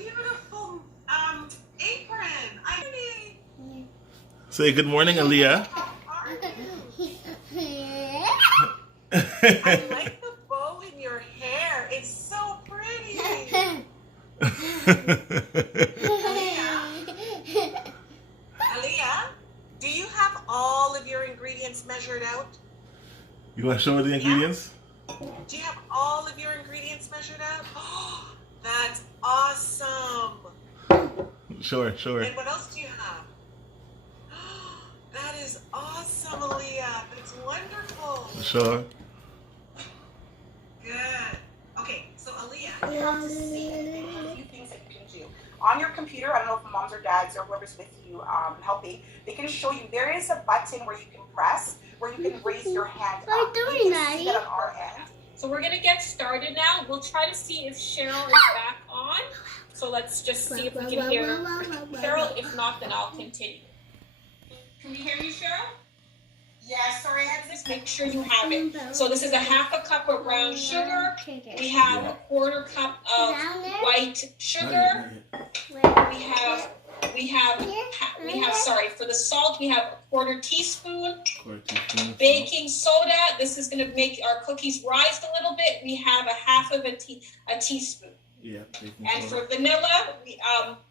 beautiful apron. Say good morning, Aaliyah. I like the bow in your hair. It's so pretty. Aaliyah, do you have all of your ingredients measured out? You want to show her the ingredients? Do you have all of your ingredients measured out? Oh, that's awesome. Sure. And what else do you have? That is awesome, Aaliyah. That's wonderful. Sure. Good. Okay, so Aaliyah, you have to see a few things that you can do. On your computer, I don't know if moms or dads or whoever's with you helping, they can show you there is a button where you can press, where you can raise your hand up. You can see that on our end. So we're going to get started now. We'll try to see if Cheryl is back on. So let's just see if we can hear Cheryl. If not, then I'll continue. Can we hear you, Cheryl? Yeah, sorry. Just make sure you have it. So this is a half a cup of brown sugar. We have a quarter cup of white sugar. We have sorry, for the salt, we have a quarter teaspoon. Baking soda. This is going to make our cookies rise a little bit. We have a half of a teaspoon. Yeah. And for vanilla,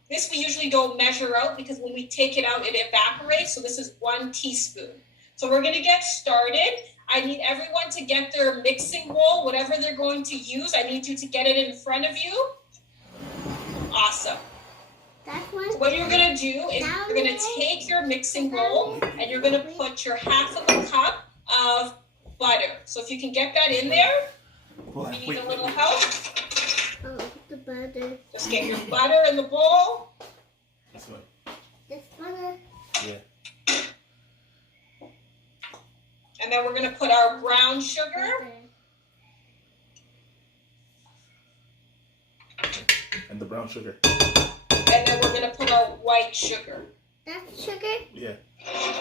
this we usually don't measure out because when we take it out, it evaporates. So this is 1 teaspoon. So we're going to get started. I need everyone to get their mixing bowl, whatever they're going to use. I need you to get it in front of you. Awesome. So what you're going to do is you're going to take your mixing bowl and you're going to put your half of a cup of butter. So if you can get that in there, you need a little help. The butter. Just get your butter in the bowl. This one. This butter. Yeah. And then we're going to put our brown sugar. And the brown sugar. And then we're going to put our white sugar. That's sugar? Yeah.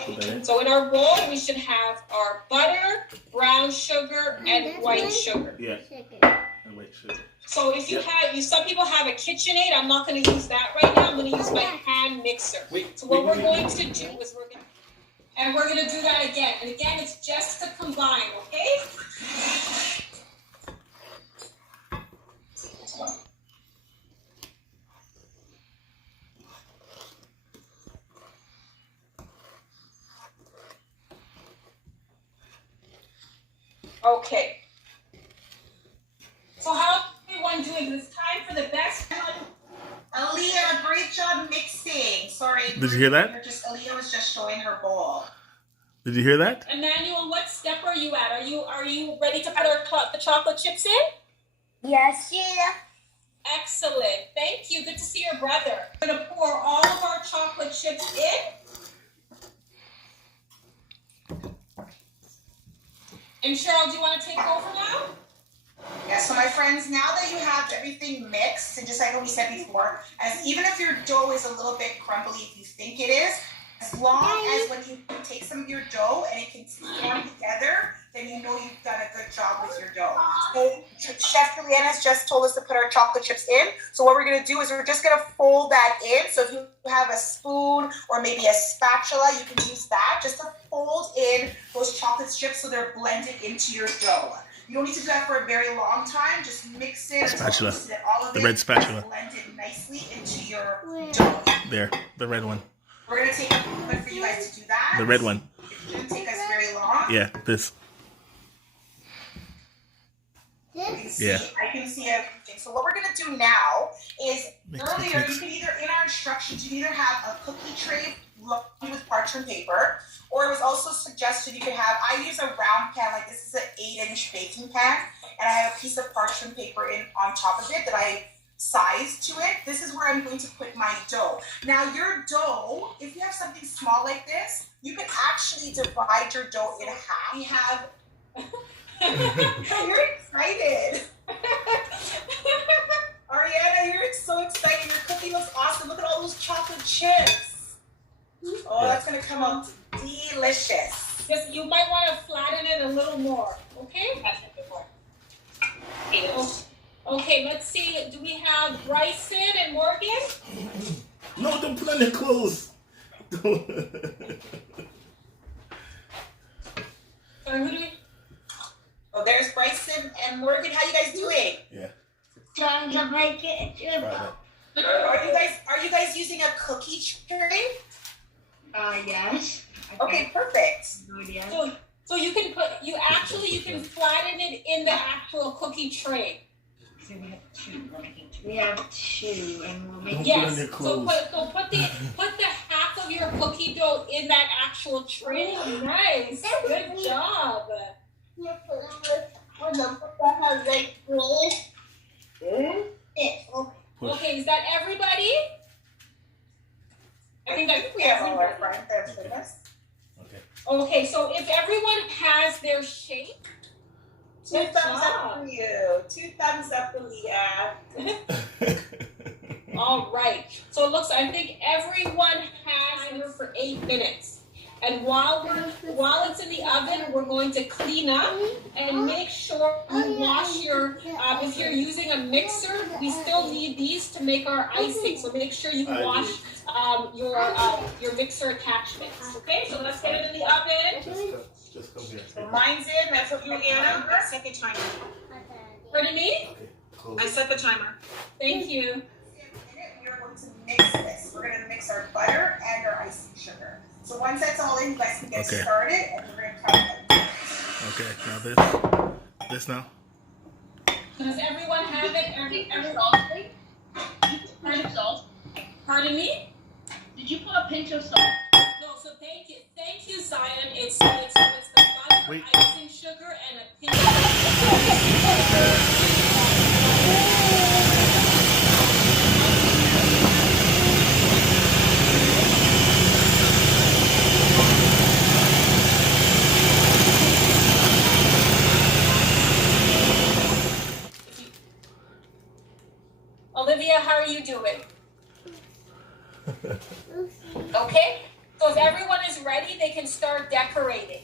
Put that in. So in our bowl, we should have our butter, brown sugar, and white sugar. Yeah. Sugar. And white sugar. So if you have, some people have a KitchenAid. I'm not going to use that right now. I'm going to use my hand mixer. So what we're going to do is we're going to do that again. And again, it's just to combine, okay? Okay. So how everyone doing? It's time for the best. Aaliyah, great job mixing. Sorry. Did you hear that? Aaliyah was just showing her bowl. Did you hear that? Emmanuel, what step are you at? Are you ready to put the chocolate chips in? Yes, yeah. Excellent. Thank you. Good to see your brother. We're going to pour all of our chocolate chips in. And Cheryl, do you want to take over now? Yeah, so my friends, now that you have everything mixed, and just like we said before, as even if your dough is a little bit crumbly if you think it is, as long as when you take some of your dough and it can form together, then you know you've done a good job with your dough. So Chef Juliana's just told us to put our chocolate chips in. So what we're going to do is we're just going to fold that in. So if you have a spoon or maybe a spatula, you can use that just to fold in those chocolate chips so they're blended into your dough. You don't need to do that for a very long time. Just mix it. Spatula. All of The red spatula. Blend it nicely into your dough. There. The red one. We're going to take a moment for you guys to do that. The red one. It shouldn't take us very long. Yeah. This. Yeah. I can see everything. So what we're going to do now is Mix, earlier mix. you can either, in our instructions, you can either have a cookie tray lined with parchment paper, or it was also suggested you could have, I use a round pan, like this is an 8-inch baking pan, and I have a piece of parchment paper on top of it that I size to it. This is where I'm going to put my dough. Now your dough, if you have something small like this, you can actually divide your dough in half. We have, you're excited. Ariana, you're so excited. Your cookie looks awesome. Look at all those chocolate chips. Oh, that's gonna come out delicious. Just, you might want to flatten it a little more, okay? Okay, let's see. Do we have Bryson and Morgan? No, don't put on your clothes. Sorry, who do we? Oh, there's Bryson and Morgan. How you guys doing? Yeah. Trying to make it. Try Are you guys using a cookie tray? Yes. Okay, perfect. Good, yeah. So you can can flatten it in the actual cookie tray. So we have two. We're making two. We have two, and we'll make. Don't Yes. put on your clothes. Put the half of your cookie dough in that actual tray. Nice. Good job. Okay, is that everybody? I think that's We have all our everybody. friends with us. Okay. Okay, so if everyone has their shape, Two Good thumbs job. up for you. 2 thumbs up for Leah. all right. So it looks, I think everyone has it for 8 minutes. And while it's in the oven, we're going to clean up and make sure you wash your, if you're using a mixer, we still need these to make our icing. So make sure you wash your mixer attachments. Okay, so let's get it in the oven. Just come here. So mine's in. That's what Juliana, Juliana. set the timer. Pardon me? Okay. Close. I set the timer. Thank you. In a minute, we are going to mix this. We're going to mix our butter and our icing sugar. So once that's all in, you guys can get Okay. started, and we're going to cut it. Okay. Now this now. Does everyone have it? Pardon me? Did you put a pinch of salt? No, so thank you, Zion. It's the butter, Wait. icing sugar, and a pinch of Olivia, how are you doing? Okay? So if everyone is ready, they can start decorating.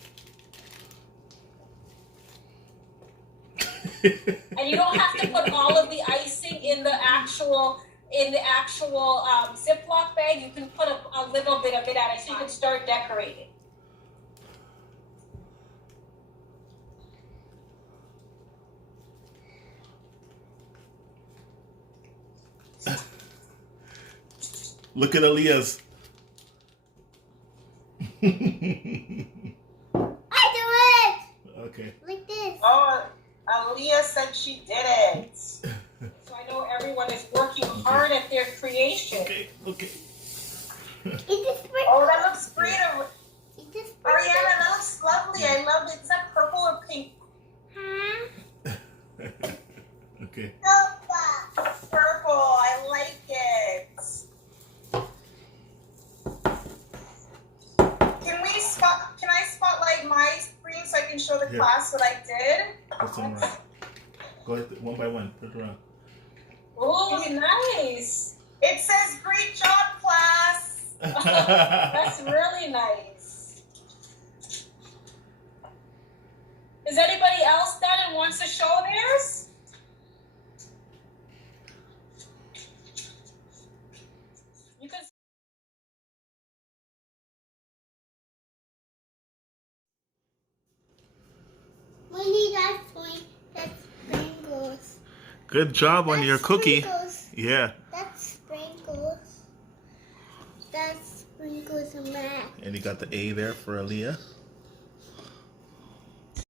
And you don't have to put all of the icing in the actual Ziploc bag. You can put a little bit of it at it so you can start decorating. Look at Aaliyah's. I do it Okay. like this. Oh, Aaliyah said she did it. So I know everyone is working hard at their creation. Okay. Okay. It's a sprinkle. Oh, that looks great. It's a sprinkle. Ariana, that looks lovely. I love it. Is that purple or pink? Huh? Okay. Purple. I like it. Can I spotlight my screen so I can show the Here. class what I did? Put some around. Go ahead, one by one. Put it around. Oh, nice. It says great job, class. That's really nice. Is anybody else done and wants to show theirs? You can. We need that point. That's sprinkles. Good job on your cookie. Sprinkles. Yeah. That's sprinkles. That's sprinkles and math. And you got the A there for Aaliyah.